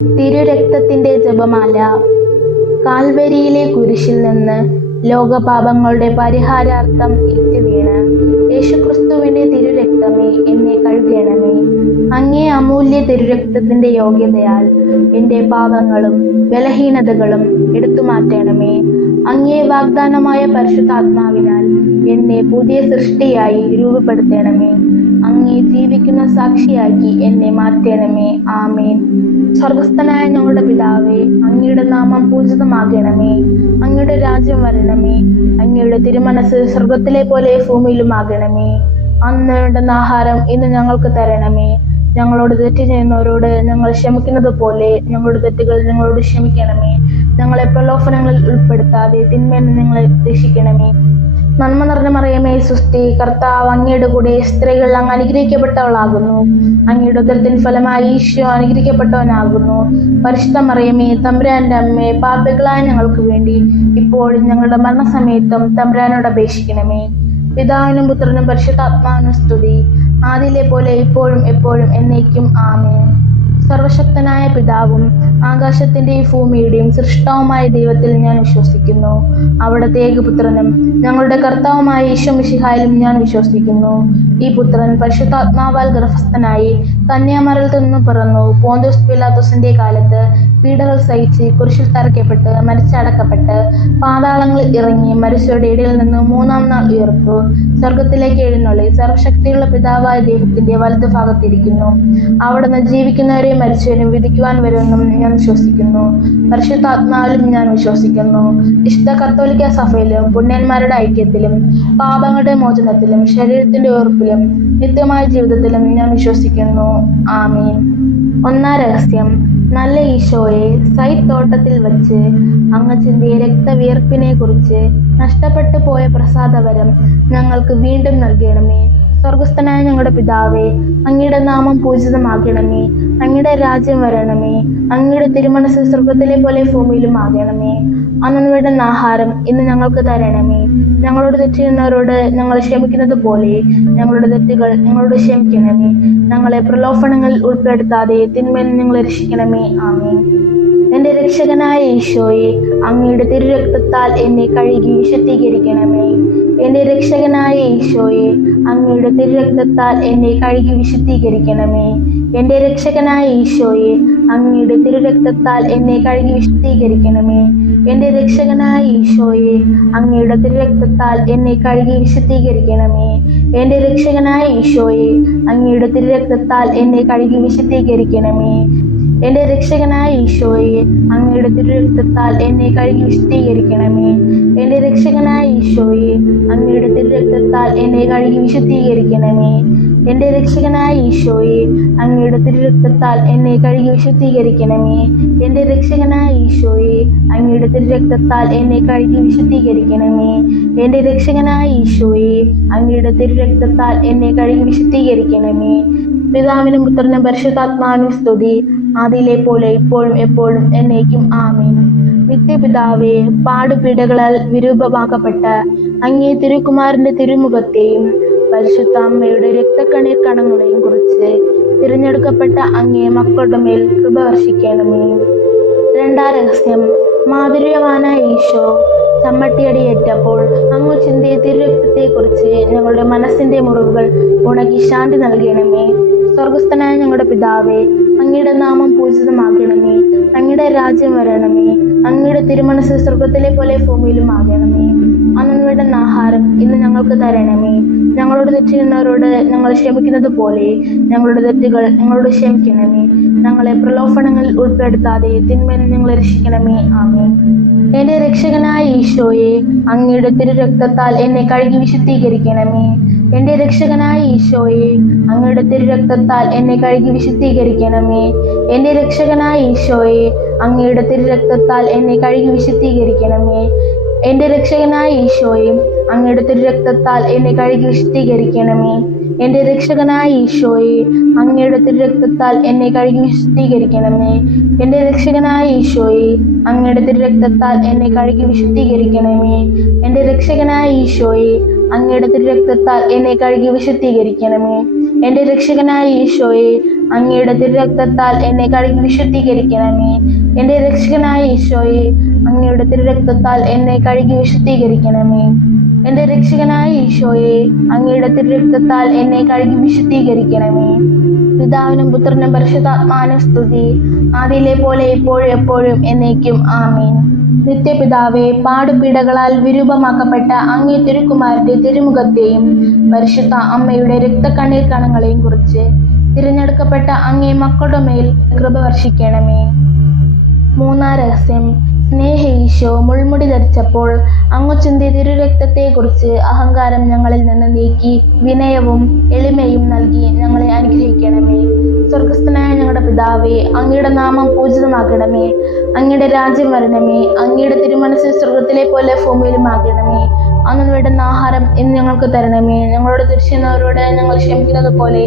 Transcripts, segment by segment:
തിരുരക്തത്തിന്റെ ജപമാല. കാൽവരിയിലെ കുരിശിൽ നിന്ന് ലോകപാപങ്ങളുടെ പരിഹാരാർത്ഥം ഇറ്റുവീണ് യേശുക്രിസ്തുവിന്റെ തിരുരക്തമേ എന്നെ കഴുകണമേ. അങ്ങേ അമൂല്യ തിരുരക്തത്തിന്റെ യോഗ്യതയാൽ എൻ്റെ പാപങ്ങളും ബലഹീനതകളും എടുത്തുമാറ്റണമേ. അങ്ങേ വാഗ്ദാനമായ പരിശുദ്ധാത്മാവിനാൽ എന്നെ പുതിയ സൃഷ്ടിയായി രൂപപ്പെടുത്തണമേ. അങ്ങേ ജീവിക്കുന്ന സാക്ഷിയാക്കി എന്നെ മാറ്റണമേ. ആമേൻ. സ്വർഗസ്ഥനായ ഞങ്ങളുടെ പിതാവേ, അങ്ങയുടെ നാമം പൂജിതമാകണമേ. അങ്ങയുടെ രാജ്യം വരണമേ. അങ്ങയുടെ തിരുമനസ് സ്വർഗത്തിലെ പോലെ ഭൂമിയിലുമാകണമേ. അന്ന് വേണ്ടുന്ന ആഹാരം ഇന്ന് ഞങ്ങൾക്ക് തരണമേ. ഞങ്ങളോട് തെറ്റ് ചെയ്യുന്നവരോട് ഞങ്ങൾ ക്ഷമിക്കുന്നത് പോലെ ഞങ്ങളുടെ തെറ്റുകൾ ഞങ്ങളോട് ക്ഷമിക്കണമേ. ഞങ്ങളെ പ്രലോഭനങ്ങളിൽ ഉൾപ്പെടുത്താതെ തിന്മയിൽ നിന്ന് ഞങ്ങളെ രക്ഷിക്കണമേ. നന്മ നിറഞ്ഞ മറിയമേ സുസ്തി, കർത്താവ് അങ്ങയുടെ കൂടെ, സ്ത്രീകൾ അങ്ങ് അനുഗ്രഹിക്കപ്പെട്ടവളാകുന്നു. അങ്ങയുടെ ഉദരത്തിൻ ഫലമായി ഈശോ അനുഗ്രഹിക്കപ്പെട്ടവനാകുന്നു. പരിശുദ്ധ മറിയമേ, തമ്പുരാന്റെ അമ്മേ, പാപികളായ ഞങ്ങൾക്ക് വേണ്ടി ഇപ്പോഴും ഞങ്ങളുടെ മരണസമയത്തും തമ്പുരാനോട് അപേക്ഷിക്കണമേ. പിതാവിനും പുത്രനും പരിശുദ്ധാത്മാവിനും സ്തുതി, ആദിയിലെ പോലെ ഇപ്പോഴും എപ്പോഴും എന്നേക്കും. ആമേൻ. സർവശക്തനായ പിതാവും ആകാശത്തിന്റെയും ഭൂമിയുടെയും സൃഷ്ടാവുമായ ദൈവത്തിൽ ഞാൻ വിശ്വസിക്കുന്നു. അവിടുത്തെ ഏകപുത്രനും ഞങ്ങളുടെ കർത്താവുമായ ഈശോ മിശിഹായിലും ഞാൻ വിശ്വസിക്കുന്നു. ഈ പുത്രൻ പരിശുദ്ധാത്മാവാൽ ഗർഭസ്ഥനായി കന്യാമറിയത്തിൽ നിന്ന് പിറന്നു. പോന്തിയോസ് പീലാത്തോസിന്റെ കാലത്ത് പീഡകൾ സഹിച്ച് കുരിശിൽ തറയ്ക്കപ്പെട്ട് മരിച്ചടക്കപ്പെട്ട് പാതാളങ്ങളിൽ ഇറങ്ങി മരിച്ചവരുടെ ഇടയിൽ നിന്ന് മൂന്നാം നാൾ ഉയർത്തു. സ്വർഗത്തിലേക്ക് എഴുന്നള്ളി സർവശക്തിയുള്ള പിതാവായ ദൈവത്തിന്റെ വലതു ഭാഗത്തിരിക്കുന്നു. അവിടുന്ന് ജീവിക്കുന്നവരെയും മരിച്ചവരും വിധിക്കുവാൻ വരുമെന്നും ഞാൻ വിശ്വസിക്കുന്നു. പരിശുദ്ധാത്മാവിലും ഞാൻ വിശ്വസിക്കുന്നു. വിശുദ്ധ കത്തോലിക്ക സഭയിലും പുണ്യന്മാരുടെ ഐക്യത്തിലും പാപങ്ങളുടെ മോചനത്തിലും ശരീരത്തിന്റെ ഉറപ്പിലും നിത്യമായ ജീവിതത്തിലും ഞാൻ വിശ്വസിക്കുന്നു. ആമീൻ. ഒന്നാം രഹസ്യം. നല്ല ഈശോയെ, സൈത്തോട്ടത്തിൽ വച്ച് അങ്ങ് ചിന്തിയ രക്തവിയർപ്പിനെ കുറിച്ച് നഷ്ടപ്പെട്ടു പോയ പ്രസാദവരം ഞങ്ങൾക്ക് വീണ്ടും നൽകണമേ. സ്വർഗസ്ഥനായ ഞങ്ങളുടെ പിതാവേ, അങ്ങയുടെ നാമം പൂജിതമാകണമേ. അങ്ങയുടെ രാജ്യം വരണമേ. അങ്ങയുടെ തിരുമനസ് സ്വർഗത്തിലെ പോലെ ഭൂമിയിലും ആകണമേ. അന്നു വേണ്ടുന്ന ആഹാരം ഇന്ന് ഞങ്ങൾക്ക് തരണമേ. ഞങ്ങളോട് തെറ്റ് ചെയ്യുന്നവരോട് ഞങ്ങൾ ക്ഷമിക്കുന്നത് പോലെ ഞങ്ങളുടെ തെറ്റുകൾ ഞങ്ങളോട് ക്ഷമിക്കണമേ. ഞങ്ങളെ പ്രലോഭനങ്ങളിൽ ഉൾപ്പെടുത്താതെ തിന്മയിൽ ഞങ്ങളെ രക്ഷിക്കണമേ. ആമേൻ. എൻ്റെ രക്ഷകനായ ഈശോയെ, അങ്ങയുടെ തിരുരക്തത്താൽ എന്നെ കഴുകി വിശുദ്ധീകരിക്കണമേ. എൻ്റെ രക്ഷകനായ ഈശോയെ, അങ്ങയുടെ തിരുരക്തത്താൽ എന്നെ കഴുകി വിശുദ്ധീകരിക്കണമേ. എൻ്റെ രക്ഷകനായ ഈശോയെ, അങ്ങയുടെ തിരുരക്തത്താൽ എന്നെ കഴുകി വിശുദ്ധീകരിക്കണമേ. എൻ്റെ രക്ഷകനായ ഈശോയെ, അങ്ങയുടെ തിരുരക്തത്താൽ എന്നെ കഴുകി വിശുദ്ധീകരിക്കണമേ. എൻ്റെ രക്ഷകനായ ഈശോയെ, അങ്ങയുടെ തിരുരക്തത്താൽ എന്നെ കഴുകി വിശുദ്ധീകരിക്കണമേ. എൻ്റെ രക്ഷകനായ ഈശോയെ, അങ്ങയുടെ തിരുരക്തത്താൽ എന്നെ കഴുകി വിശുദ്ധീകരിക്കണമേ. എൻ്റെ രക്ഷകനായ ഈശോയെ, അങ്ങയുടെ തിരുരക്തത്താൽ എന്നെ കഴുകി വിശുദ്ധീകരിക്കണമേ. എൻ്റെ രക്ഷകനായ ഈശോയെ, അങ്ങയുടെ തിരുരക്തത്താൽ എന്നെ കഴുകി വിശുദ്ധീകരിക്കണമേ. എൻ്റെ രക്ഷകനായ ഈശോയെ, അങ്ങയുടെ തിരുരക്തത്താൽ എന്നെ കഴുകി വിശുദ്ധീകരിക്കണമേ. എൻ്റെ രക്ഷകനായ ഈശോയെ, അങ്ങയുടെ തിരുരക്തത്താൽ എന്നെ കഴുകി വിശുദ്ധീകരിക്കണമേ. പിതാവിനും പുത്രനും പരിശുദ്ധാത്മാവിനും സ്തുതി, ആദിയിലെ പോലെ ഇപ്പോഴും എപ്പോഴും എന്നേക്കും. ആമേൻ. നിത്യപിതാവേ, പാടുപീഡകളാൽ വിരൂപമാക്കപ്പെട്ട അങ്ങേ തിരുക്കുമാരന്റെ തിരുമുഖത്തെയും പരിശുദ്ധ അമ്മയുടെ രക്തക്കണ്ണീർ കണങ്ങളെയും കുറിച്ച് തിരഞ്ഞെടുക്കപ്പെട്ട അങ്ങേ മക്കളുടെ മേൽ കൃപ വർഷിക്കണമേ. രണ്ടാം രഹസ്യം. മാധുര്യവാനായ ഈശോ ചമ്മട്ടിയടിയേറ്റപ്പോൾ അങ്ങ് ചിന്തിയ തിരുരക്തത്തെക്കുറിച്ച് ഞങ്ങളുടെ മനസ്സിന്റെ മുറിവുകൾ ഉണക്കി ശാന്തി നൽകണമേ. സ്വർഗസ്ഥനായ ഞങ്ങളുടെ പിതാവേ, അങ്ങയുടെ നാമം പൂജിതമാകണമേ. അങ്ങയുടെ രാജ്യം വരണമേ. അങ്ങയുടെ തിരുമനസ് സ്വർഗത്തിലെ പോലെ ഭൂമിയിലും ആകണമേ. അന്നു വേണ്ടുന്ന ആഹാരം ഇന്ന് ഞങ്ങൾക്ക് തരണമേ. ഞങ്ങളോട് തെറ്റ് ചെയ്യുന്നവരോട് ഞങ്ങൾ ക്ഷമിക്കുന്നത് പോലെ ഞങ്ങളുടെ തെറ്റുകൾ ഞങ്ങളോട് ക്ഷമിക്കണമേ. ഞങ്ങളെ പ്രലോഭനങ്ങളിൽ ഉൾപ്പെടുത്താതെ തിന്മയിൽ ഞങ്ങളെ രക്ഷിക്കണമേ. ആമേൻ. എൻ്റെ രക്ഷകനായ ഈശോയെ, അങ്ങയുടെ തിരുരക്തത്താൽ എന്നെ കഴുകി വിശുദ്ധീകരിക്കണമേ. എൻ്റെ രക്ഷകനായ ഈശോയെ, അങ്ങയുടെ തിരുരക്തത്താൽ എന്നെ കഴുകി വിശുദ്ധീകരിക്കണമേ. എൻ്റെ രക്ഷകനായ ഈശോയെ, അങ്ങയുടെ തിരുരക്തത്താൽ എന്നെ കഴുകി വിശുദ്ധീകരിക്കണമേ. എൻ്റെ രക്ഷകനായ ഈശോയെ, അങ്ങയുടെ തിരുരക്തത്താൽ എന്നെ കഴുകി വിശുദ്ധീകരിക്കണമേ. എൻ്റെ രക്ഷകനായ ഈശോയെ, അങ്ങയുടെ തിരുരക്തത്താൽ എന്നെ കഴുകി വിശുദ്ധീകരിക്കണമേ. എൻ്റെ രക്ഷകനായ ഈശോയെ, അങ്ങയുടെ തിരുരക്തത്താൽ എന്നെ കഴുകി വിശുദ്ധീകരിക്കണമേ. എൻ്റെ രക്ഷകനായ ഈശോയെ, അങ്ങയുടെ തിരുരക്തത്താൽ എന്നെ കഴുകി വിശുദ്ധീകരിക്കണമേ. എൻ്റെ രക്ഷകനായ ഈശോയെ, അങ്ങയുടെ തിരുരക്തത്താൽ എന്നെ കഴുകി വിശുദ്ധീകരിക്കണമേ. എൻ്റെ രക്ഷകനായ ഈശോയെ, അങ്ങയുടെ തിരുരക്തത്താൽ എന്നെ കഴുകി വിശുദ്ധീകരിക്കണമേ. എൻ്റെ രക്ഷകനായ ഈശോയെ, അങ്ങയുടെ തിരുരക്തത്താൽ എന്നെ കഴുകി വിശുദ്ധീകരിക്കണമേ. പിതാവിനും പുത്രനും പരിശുദ്ധാത്മാവിനും സ്തുതി, ആദിയിലെ പോലെ ഇപ്പോഴും എപ്പോഴും എന്നേക്കും ആമേൻ. നിത്യപിതാവേ, പാടുപീഡകളാൽ വിരൂപമാക്കപ്പെട്ട അങ്ങേ തിരുക്കുമാരന്റെ തിരുമുഖത്തെയും പരിശുദ്ധ അമ്മയുടെ രക്തക്കണ്ണീർ കണങ്ങളെയും കുറിച്ച് തിരഞ്ഞെടുക്കപ്പെട്ട അങ്ങേ മക്കളുടെ മേൽ കൃപ വർഷിക്കണമേ. മൂന്നാം രഹസ്യം. സ്നേഹ ഈശോ മുൾമുടി ധരിച്ചപ്പോൾ അങ്ങു ചിന്തിയ തിരുരക്തത്തെക്കുറിച്ച് അഹങ്കാരം ഞങ്ങളിൽ നിന്ന് നീക്കി വിനയവും എളിമയും നൽകി ഞങ്ങളെ അനുഗ്രഹിക്കണമേ. സ്വർഗസ്ഥനായ ഞങ്ങളുടെ പിതാവേ, അങ്ങയുടെ നാമം പൂജിതമാകണമേ. അങ്ങയുടെ രാജ്യം വരണമേ. അങ്ങയുടെ തിരുമനസ്സ് സ്വർഗത്തിലെ പോലെ ഭൂമിയിലുമാകണമേ. അന്ന് വേണ്ടുന്ന ആഹാരം ഇന്ന് ഞങ്ങൾക്ക് തരണമേ. ഞങ്ങളോട് തിരിച്ചുന്നവരോട് ഞങ്ങൾ ക്ഷമിക്കുന്നത് പോലെ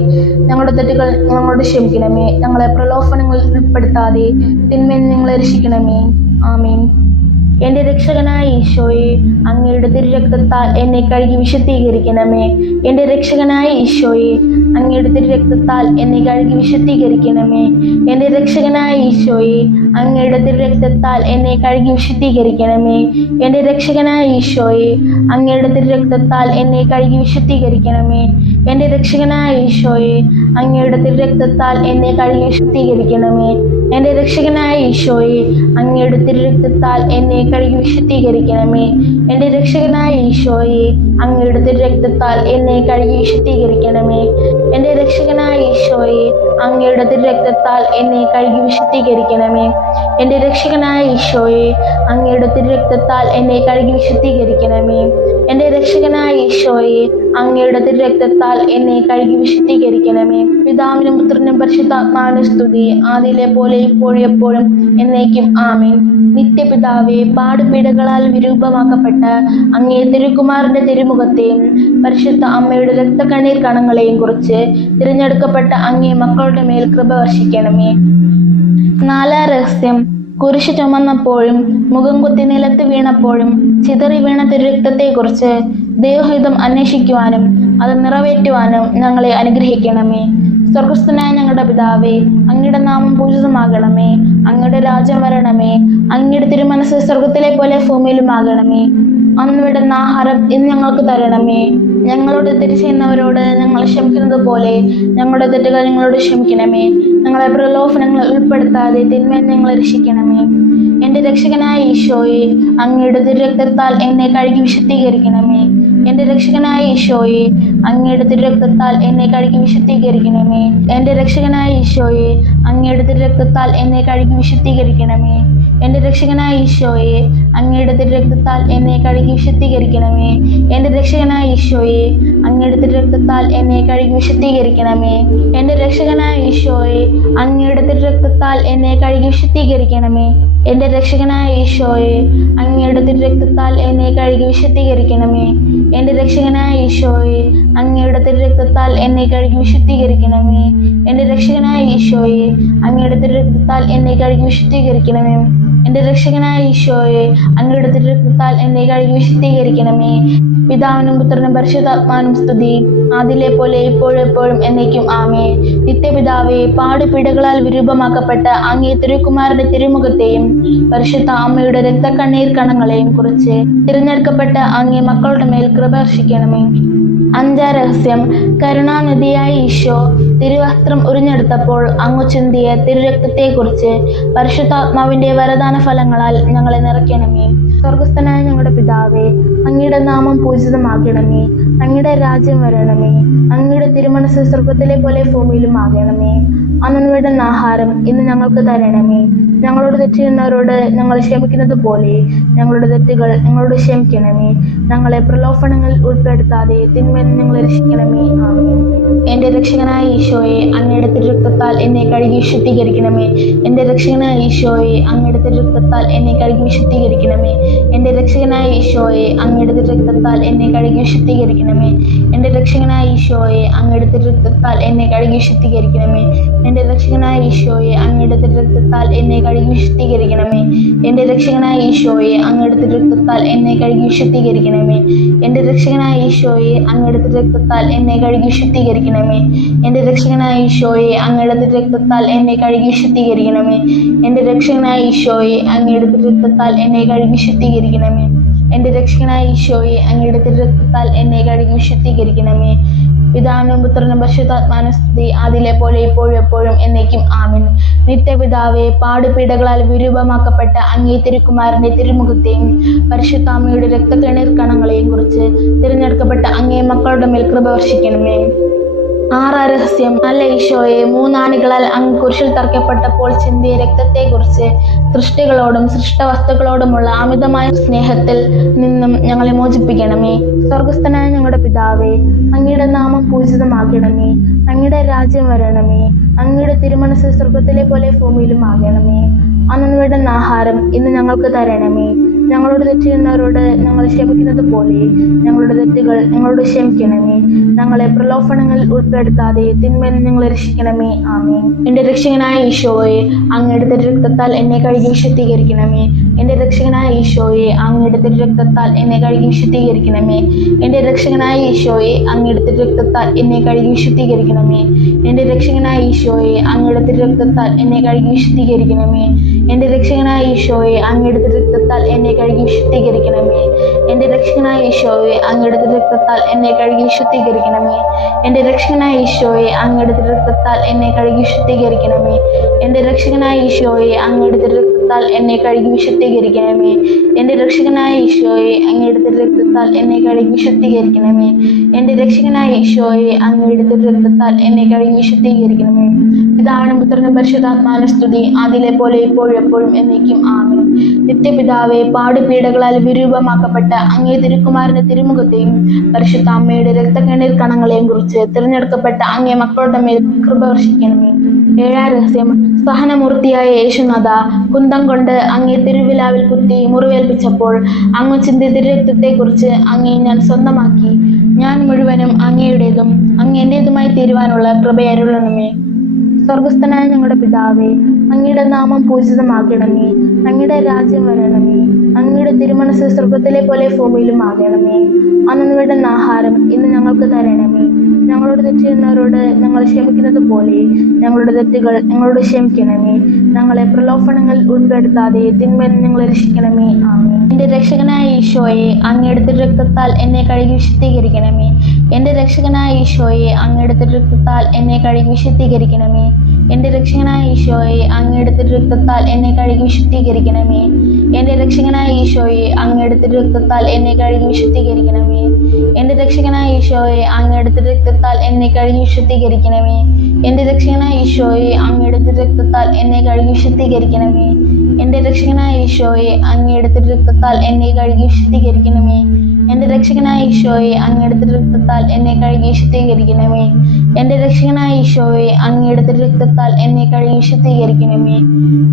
ഞങ്ങളുടെ തെറ്റുകൾ ഞങ്ങളോട് ക്ഷമിക്കണമേ. ഞങ്ങളെ പ്രലോഭനങ്ങളിൽ ഉൾപ്പെടുത്താതെ തിന്മയിൽ ഞങ്ങളെ രക്ഷിക്കണമേ. ആമീൻ. എൻ്റെ രക്ഷകനായ ഈശോയെ, അങ്ങയുടെ തിരുരക്തത്താൽ എന്നെ കഴുകി വിശുദ്ധീകരിക്കണമേ. എൻ്റെ രക്ഷകനായ ഈശോയെ, അങ്ങയുടെ തിരുരക്തത്താൽ എന്നെ കഴുകി വിശുദ്ധീകരിക്കണമേ. എൻ്റെ രക്ഷകനായ ഈശോയെ, അങ്ങയുടെ തിരുരക്തത്താൽ എന്നെ കഴുകി വിശുദ്ധീകരിക്കണമേ. എൻ്റെ രക്ഷകനായ ഈശോയെ, അങ്ങയുടെ തിരുരക്തത്താൽ എന്നെ കഴുകി വിശുദ്ധീകരിക്കണമേ. എൻ്റെ രക്ഷകനായ ഈശോയെ, അങ്ങയുടെ തിരുരക്തത്താൽ എന്നെ കഴുകി വിശുദ്ധീകരിക്കണമേ. എൻ്റെ രക്ഷകനായ ഈശോയെ, അങ്ങയുടെ തിരുരക്തത്താൽ എന്നെ കഴുകി വിശുദ്ധീകരിക്കണമേ. എൻ്റെ രക്ഷകനായ ഈശോയെ, അങ്ങയുടെ തിരുരക്തത്താൽ എന്നെ കഴുകി വിശുദ്ധീകരിക്കണമേ. എൻ്റെ രക്ഷകനായ ഈശോയെ, അങ്ങയുടെ തിരുരക്തത്താൽ എന്നെ കഴുകി വിശുദ്ധീകരിക്കണമേ. എൻ്റെ രക്ഷകനായ ഈശോയെ, അങ്ങയുടെ തിരുരക്തത്താൽ എന്നെ കഴുകി വിശുദ്ധീകരിക്കണമേ. എൻ്റെ രക്ഷകനായ ഈശോയെ, അങ്ങയുടെ തിരുരക്തത്താൽ എന്നെ കഴുകി വിശുദ്ധീകരിക്കണമേ. പിതാവിനും പുത്രനും പരിശുദ്ധാത്മാവിനും സ്തുതി, ആദിയിലെ പോലെ ഇപ്പോഴും എപ്പോഴും എന്നേക്കും ആമേൻ. നിത്യപിതാവേ, പാടുപീഡകളാൽ വിരൂപമാക്കപ്പെട്ട അങ്ങേ തിരുക്കുമാരന്റെ തിരുമുഖത്തെയും പരിശുദ്ധ അമ്മയുടെ രക്തക്കണ്ണീർ കണങ്ങളെയും കുറിച്ച് തിരഞ്ഞെടുക്കപ്പെട്ട അങ്ങേ മക്കളുടെ മേൽ കൃപ വർഷിക്കണമേ. നാലാം രഹസ്യം. കുരിശ് ചുമന്നപ്പോഴും മുഖം കുത്തി നിലത്ത് വീണപ്പോഴും ചിതറി വീണ തിരുരക്തത്തെക്കുറിച്ച് ദൈവഹിതം അന്വേഷിക്കുവാനും അത് നിറവേറ്റുവാനും ഞങ്ങളെ അനുഗ്രഹിക്കണമേ. സ്വർഗസ്ഥനായ ഞങ്ങളുടെ പിതാവേ, അങ്ങയുടെ നാമം പൂജിതമാകണമേ. അങ്ങയുടെ രാജ്യം വരണമേ. അങ്ങയുടെ തിരുമനസ്സ് സ്വർഗത്തിലെ പോലെ ഭൂമിയിലുമാകണമേ. അന്ന് വേണ്ടുന്ന ആഹാരം ഇന്ന് ഞങ്ങൾക്ക് തരണമേ. ഞങ്ങളോട് തെറ്റ് ചെയ്യുന്നവരോട് ഞങ്ങൾ ക്ഷമിക്കുന്നത് പോലെ ഞങ്ങളുടെ തെറ്റുകൾ ഞങ്ങളോട് ക്ഷമിക്കണമേ. ഞങ്ങളെ പ്രലോഭനങ്ങൾ ഉൾപ്പെടുത്താതെ തിന്മയിൽ ഞങ്ങളെ രക്ഷിക്കണമേ. എൻ്റെ രക്ഷകനായ ഈശോയെ, അങ്ങയുടെ തിരുരക്തത്താൽ എന്നെ കഴുകി വിശുദ്ധീകരിക്കണമേ. എൻ്റെ രക്ഷകനായ ഈശോയെ, അങ്ങയുടെ തിരുരക്തത്താൽ എന്നെ കഴുകി വിശുദ്ധീകരിക്കണമേ. എൻ്റെ രക്ഷകനായ ഈശോയെ, അങ്ങയുടെ തിരുരക്തത്താൽ എന്നെ കഴുകി വിശുദ്ധീകരിക്കണമേ. എൻ്റെ രക്ഷകനായ ഈശോയെ, അങ്ങയുടെ തിരുരക്തത്താൽ എന്നെ കഴുകി വിശുദ്ധീകരിക്കണമേ. എൻ്റെ രക്ഷകനായ ഈശോയെ, അങ്ങയുടെ തിരുരക്തത്താൽ എന്നെ കഴുകി വിശുദ്ധീകരിക്കണമേ. എൻ്റെ രക്ഷകനായ ഈശോയെ, അങ്ങയുടെ തിരുരക്തത്താൽ എന്നെ കഴുകി വിശുദ്ധീകരിക്കണമേ. എൻ്റെ രക്ഷകനായ ഈശോയെ, അങ്ങയുടെ തിരുരക്തത്താൽ എന്നെ കഴുകി വിശുദ്ധീകരിക്കണമേ. എൻ്റെ രക്ഷകനായ ഈശോയെ, അങ്ങയുടെ തിരുരക്തത്താൽ എന്നെ കഴുകി വിശുദ്ധീകരിക്കണമേ. എൻ്റെ രക്ഷകനായ ഈശോയെ, അങ്ങയുടെ തിരുരക്തത്താൽ എന്നെ കഴുകി വിശുദ്ധീകരിക്കണമേ. എൻ്റെ രക്ഷകനായ ഈശോയെ, അങ്ങയുടെ തിരുരക്തത്താൽ എന്നെ കഴുകി വിശുദ്ധീകരിക്കണമേ. പിതാവിനും പുത്രനും പരിശുദ്ധാത്മാവിനും സ്തുതി, ആദിയിലെ പോലെ ഇപ്പോഴും എപ്പോഴും എന്നേക്കും ആമേൻ. നിത്യപിതാവേ, പാടുപീഡകളാൽ വിരൂപമാക്കപ്പെട്ട അങ്ങേ തിരുക്കുമാരന്റെ തിരുമുഖത്തെയും പരിശുദ്ധ അമ്മയുടെ രക്തക്കണ്ണീർ കണങ്ങളെയും കുറിച്ച് തിരഞ്ഞെടുക്കപ്പെട്ട അങ്ങേ മക്കളുടെ മേൽ കൃപ വർഷിക്കണമേ. അഞ്ചാം രഹസ്യം. കരുണാനിധിയായ ഈശോ തിരുവസ്ത്രം ഉരിഞ്ഞെടുത്തപ്പോൾ അങ്ങു ചിന്തിയ തിരുരക്തത്തെക്കുറിച്ച് പരിശുദ്ധാത്മാവിന്റെ വരദാന ഫലങ്ങളാൽ ഞങ്ങളെ നിറയ്ക്കണമേ. സ്വർഗസ്ഥനായ ഞങ്ങളുടെ പിതാവേ, അങ്ങയുടെ നാമം പൂജിതമാകണമേ. അങ്ങയുടെ രാജ്യം വരണമേ. അങ്ങയുടെ തിരുമനസ്സ് സ്വർഗത്തിലെ പോലെ ഭൂമിയിലും ആകണമേ. അന്ന് വേണ്ടുന്ന ആഹാരം ഇന്ന് ഞങ്ങൾക്ക് തരണമേ. ഞങ്ങളോട് തെറ്റ് ചെയ്യുന്നവരോട് ഞങ്ങൾ ക്ഷമിക്കുന്നത് പോലെ ഞങ്ങളുടെ തെറ്റുകൾ ഞങ്ങളോട് ക്ഷമിക്കണമേ. ഞങ്ങളെ പ്രലോഭനങ്ങളിൽ ഉൾപ്പെടുത്താതെ തിന്മയിൽ ഞങ്ങളെ രക്ഷിക്കണമേ. ആമേൻ. എൻ്റെ രക്ഷകനായ ഈശോയെ, അങ്ങയുടെ തിരുരക്തത്താൽ എന്നെ കഴുകി വിശുദ്ധീകരിക്കണമേ. എൻ്റെ രക്ഷകനായ ഈശോയെ, അങ്ങയുടെ തിരുരക്തത്താൽ എന്നെ കഴുകി വിശുദ്ധീകരിക്കണമേ. എൻ്റെ രക്ഷകനായ ഈശോയെ, അങ്ങയുടെ തിരുരക്തത്താൽ എന്നെ കഴുകി വിശുദ്ധീകരിക്കണമേ. എൻ്റെ രക്ഷകനായ ഈശോയെ, അങ്ങയുടെ തിരുരക്തത്താൽ എന്നെ കഴുകി വിശുദ്ധീകരിക്കണമേ. എൻ്റെ രക്ഷകനായ ഈശോയെ, അങ്ങയുടെ തിരുരക്തത്താൽ എന്നെ കഴുകി വിശുദ്ധീകരിക്കണമേ. എൻ്റെ രക്ഷകനായ ഈശോയെ, അങ്ങയുടെ തിരുരക്തത്താൽ എന്നെ കഴുകി വിശുദ്ധീകരിക്കണമേ. എൻ്റെ രക്ഷകനായ ഈശോയെ, അങ്ങയുടെ രക്തത്താൽ എന്നെ കഴുകി ശുദ്ധീകരിക്കണമേ. എൻ്റെ രക്ഷകനായ ഈശോയെ, അങ്ങയുടെ രക്തത്താൽ എന്നെ കഴുകി ശുദ്ധീകരിക്കണമേ. എൻ്റെ രക്ഷകനായ ഈശോയെ, അങ്ങയുടെ രക്തത്താൽ എന്നെ കഴുകി ശുദ്ധീകരിക്കണമേ. എൻ്റെ രക്ഷകനായ ഈശോയെ, അങ്ങയുടെ രക്തത്താൽ എന്നെ കഴുകി ശുദ്ധീകരിക്കണമേ. പിതാവിനും പുത്രനും പരിശുദ്ധാത്മാവിനും സ്തുതി, ആദിയിലെ പോലെ ഇപ്പോഴും എപ്പോഴും എന്നേക്കും ആമേൻ. നിത്യപിതാവേ, പാടുപീഡകളാൽ വിരൂപമാക്കപ്പെട്ട അങ്ങേ തിരുക്കുമാരന്റെ തിരുമുഖത്തെയും പരിശുദ്ധാമ്മയുടെ രക്തക്കണ്ണീർ കണങ്ങളെയും കുറിച്ച് തിരഞ്ഞെടുക്കപ്പെട്ട അങ്ങേ മക്കളുടെ മേൽ കൃപ വർഷിക്കണമേ. രഹസ്യം. നല്ല ഈശോയെ, മൂന്നാണികളാൽ അങ്ങ് കുരിശിൽ തറയ്ക്കപ്പെട്ടപ്പോൾ ചിന്തിയ രക്തത്തെക്കുറിച്ച് സൃഷ്ടികളോടും സൃഷ്ടവസ്തുക്കളോടുമുള്ള അമിതമായ സ്നേഹത്തിൽ നിന്നും ഞങ്ങളെ മോചിപ്പിക്കണമേ. സ്വർഗസ്ഥനായ ഞങ്ങളുടെ പിതാവേ, അങ്ങയുടെ നാമം പൂജിതമാകണമേ. അങ്ങയുടെ രാജ്യം വരണമേ. അങ്ങയുടെ തിരുമനസ് സ്വർഗത്തിലെ പോലെ ഭൂമിയിലും ആകണമേ. അന്നു വേണ്ടുന്ന ആഹാരം ഇന്ന് ഞങ്ങൾക്ക് തരണമേ. ഞങ്ങളോട് തെറ്റ് ചെയ്യുന്നവരോട് ഞങ്ങൾ ക്ഷമിക്കുന്നത് പോലെ ഞങ്ങളുടെ തെറ്റുകൾ ഞങ്ങളോട് ക്ഷമിക്കണമേ. ഞങ്ങളെ പ്രലോഭനങ്ങളിൽ ഉൾപ്പെടുത്താതെ തിന്മയിൽ ഞങ്ങളെ രക്ഷിക്കണമേ. ആമേൻ. എൻ്റെ രക്ഷകനായ ഈശോയെ, അങ്ങയുടെ രക്തത്താൽ എന്നെ കഴുകി ശുദ്ധീകരിക്കണമേ. എൻ്റെ രക്ഷകനായ ഈശോയെ, അങ്ങയുടെ രക്തത്താൽ എന്നെ കഴുകി ശുദ്ധീകരിക്കണമേ. എൻ്റെ രക്ഷകനായ ഈശോയെ, അങ്ങയുടെ രക്തത്താൽ എന്നെ കഴുകി ശുദ്ധീകരിക്കണമേ. എൻ്റെ രക്ഷകനായ ഈശോയെ, അങ്ങയുടെ രക്തത്താൽ എന്നെ കഴുകി ശുദ്ധീകരിക്കണമേ. എൻ്റെ രക്ഷകനായ ഈശോയെ, അങ്ങയുടെ രക്തത്താൽ എന്നെ കഴുകി ശുദ്ധീകരിക്കണമേ. എൻ്റെ രക്ഷകനായ ഈശോയെ, അങ്ങയുടെ രക്തത്താൽ എന്നെ കഴുകി ശുദ്ധീകരിക്കണമേ. എൻ്റെ രക്ഷകനായ ഈശോയെ, അങ്ങയുടെ രക്തത്താൽ എന്നെ കഴുകി ശുദ്ധീകരിക്കണമേ. എൻ്റെ രക്ഷകനായ ഈശോയെ, അങ്ങയുടെ രക്തത്താൽ എന്നെ കഴുകി ശുദ്ധീകരിക്കണമേ. എൻ്റെ രക്ഷകനായ ഈശോയെ, അങ്ങയുടെ രക്തത്താൽ എന്നെ കഴുകി ശുദ്ധീകരിക്കണമേ. എൻ്റെ രക്ഷകനായ ഈശോയെ, അങ്ങയുടെ രക്തത്താൽ എന്നെ കഴുകി ശുദ്ധീകരിക്കണമേ. പിതാവിനും പുത്രനും പരിശുദ്ധാത്മാവിനും സ്തുതി, ആദിയിലെ പോലെ ഇപ്പോഴും എപ്പോഴും എന്നേക്കും ആമേൻ. നിത്യപിതാവേ, പാടുപീഡകളാൽ വിരൂപമാക്കപ്പെട്ട അങ്ങേ തിരുക്കുമാരന്റെ തിരുമുഖത്തെയും പരിശുദ്ധ അമ്മയുടെ രക്തക്കണ്ണീർ കണങ്ങളെയും കുറിച്ച് തിരഞ്ഞെടുക്കപ്പെട്ട അങ്ങേ മക്കളുടെ മേൽ കൃപ വർഷിക്കണമേ. രഹസ്യം. സഹനമൂർത്തിയായ യേശുനാഥ, കുന്തം കൊണ്ട് അങ്ങേ തിരുവിലാവിൽ കുത്തി മുറിവേൽപ്പിച്ചപ്പോൾ അങ്ങ് ചിന്തിയ തിരുരക്തത്തെക്കുറിച്ച് അങ്ങേ ഞാൻ സ്വന്തമാക്കി. ഞാൻ മുഴുവനും അങ്ങയുടേതും അങ്ങ് എന്റേതുമായി തീരുവാനുള്ള കൃപയരുളണമേ. സ്വർഗസ്ഥനായ ഞങ്ങളുടെ പിതാവേ, അങ്ങയുടെ നാമം പൂജിതമാകണമേ. അങ്ങയുടെ രാജ്യം വരണമേ. അങ്ങയുടെ തിരുമനസ് സ്വർഗത്തിലെ പോലെ ഭൂമിയിലും ആകണമേ. അന്നു വേണ്ടുന്ന ആഹാരം ഇന്ന് ഞങ്ങൾക്ക് തരണമേ. ഞങ്ങളോട് തെറ്റ് ചെയ്യുന്നവരോട് ഞങ്ങൾ ക്ഷമിക്കുന്നത് പോലെ ഞങ്ങളുടെ തെറ്റുകൾ ഞങ്ങളോട് ക്ഷമിക്കണമേ. ഞങ്ങളെ പ്രലോഭനങ്ങളിൽ ഉൾപ്പെടുത്താതെ തിന്മയിൽ ഞങ്ങളെ രക്ഷിക്കണമേ. ആമേൻ. എൻ്റെ രക്ഷകനായ ഈശോയെ, അങ്ങയുടെ രക്തത്താൽ എന്നെ കഴുകി വിശുദ്ധീകരിക്കണമേ. എൻ്റെ രക്ഷകനായ ഈശോയെ, അങ്ങയുടെ രക്തത്താൽ എന്നെ കഴുകി വിശുദ്ധീകരിക്കണമേ. എൻ്റെ രക്ഷകനായ ഈശോയെ, അങ്ങയുടെ രക്തത്താൽ എന്നെ കഴുകി വിശുദ്ധീകരിക്കണമേ. എൻ്റെ രക്ഷകനായ ഈശോയെ, അങ്ങയുടെ രക്തത്താൽ എന്നെ കഴുകി വിശുദ്ധീകരിക്കണമേ. എൻ്റെ രക്ഷകനായ ഈശോയെ, അങ്ങയുടെ രക്തത്താൽ എന്നെ കഴുകി വിശുദ്ധീകരിക്കണമേ. എൻ്റെ രക്ഷകനായ ഈശോയെ, അങ്ങയുടെ രക്തത്താൽ എന്നെ കഴുകി വിശുദ്ധീകരിക്കണമേ. എൻ്റെ രക്ഷകനായ ഈശോയെ, അങ്ങയുടെ രക്തത്താൽ എന്നെ കഴുകി വിശുദ്ധീകരിക്കണമേ. എൻ്റെ രക്ഷകനായ ഈശോയെ, അങ്ങയുടെ രക്തത്താൽ എന്നെ കഴുകി വിശുദ്ധീകരിക്കണമേ. എൻ്റെ രക്ഷകനായ ഈശോയെ, അങ്ങയുടെ രക്തത്താൽ എന്നെ കഴുകി വിശുദ്ധീകരിക്കണമേ.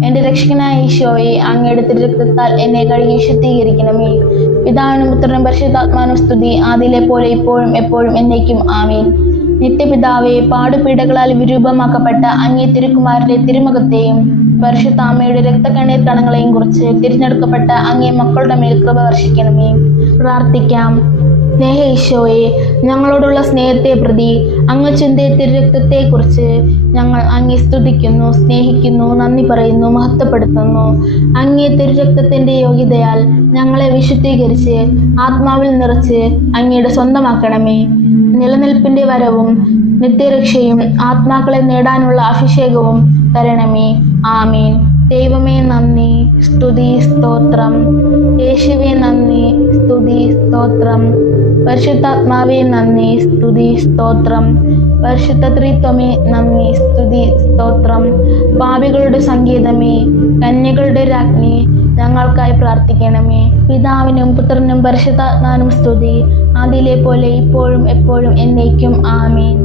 എൻ്റെ രക്ഷകനായ ഈശോയെ, അങ്ങയുടെ രക്തത്താൽ എന്നെ കഴുകി വിശുദ്ധീകരിക്കണമേ. പിതാവിനും പുത്രനും പരിശുദ്ധാത്മാവിനും സ്തുതി, ആദിയിലെ പോലെ ഇപ്പോഴും എപ്പോഴും എന്നേക്കും ആമേൻ. നിത്യപിതാവേ, പാടുപീഡകളാൽ വിരൂപമാക്കപ്പെട്ട അങ്ങേ തിരുക്കുമാരന്റെ തിരുമുഖത്തെയും പരിശുദ്ധ അമ്മയുടെ രക്തക്കണ്ണീർ കണങ്ങളെയും കുറിച്ച് തിരഞ്ഞെടുക്കപ്പെട്ട അങ്ങേ മക്കളുടെ മേൽ കൃപ വർഷിക്കണമേ. പ്രാർത്ഥിക്കാം. സ്നേഹ ഈശോയെ, ഞങ്ങളോടുള്ള സ്നേഹത്തെ പ്രതി അങ്ങ് ചിന്തിയ തിരുരക്തത്തെക്കുറിച്ച് ഞങ്ങൾ അങ്ങേ സ്തുതിക്കുന്നു, സ്നേഹിക്കുന്നു, നന്ദി പറയുന്നു, മഹത്വപ്പെടുത്തുന്നു. അങ്ങേ തിരുരക്തത്തിന്റെ യോഗ്യതയാൽ ഞങ്ങളെ വിശുദ്ധീകരിച്ച് ആത്മാവിൽ നിറച്ച് അങ്ങയുടെ സ്വന്തമാക്കണമേ. നിലനിൽപ്പിന്റെ വരവും നിത്യരക്ഷയും ആത്മാക്കളെ നേടാനുള്ള അഭിഷേകവും തരണമേ. ആമേൻ. ദൈവമേ നന്ദി, സ്തുതി, സ്തോത്രം. യേശുവേ നന്ദി, സ്തുതി, സ്തോത്രം. പരിശുദ്ധാത്മാവേ നന്ദി, സ്തുതി, സ്തോത്രം. പരിശുദ്ധ ത്രിത്വമേ നന്ദി, സ്തുതി, സ്തോത്രം. പാപികളുടെ സംഗീതമേ, കന്യകളുടെ രാജ്ഞി, ഞങ്ങൾക്കായി പ്രാർത്ഥിക്കണമേ. പിതാവിനും പുത്രനും പരിശുദ്ധാത്മാവിനും സ്തുതി, ആദിയിലെ പോലെ ഇപ്പോഴും എപ്പോഴും എന്നേക്കും ആമേൻ.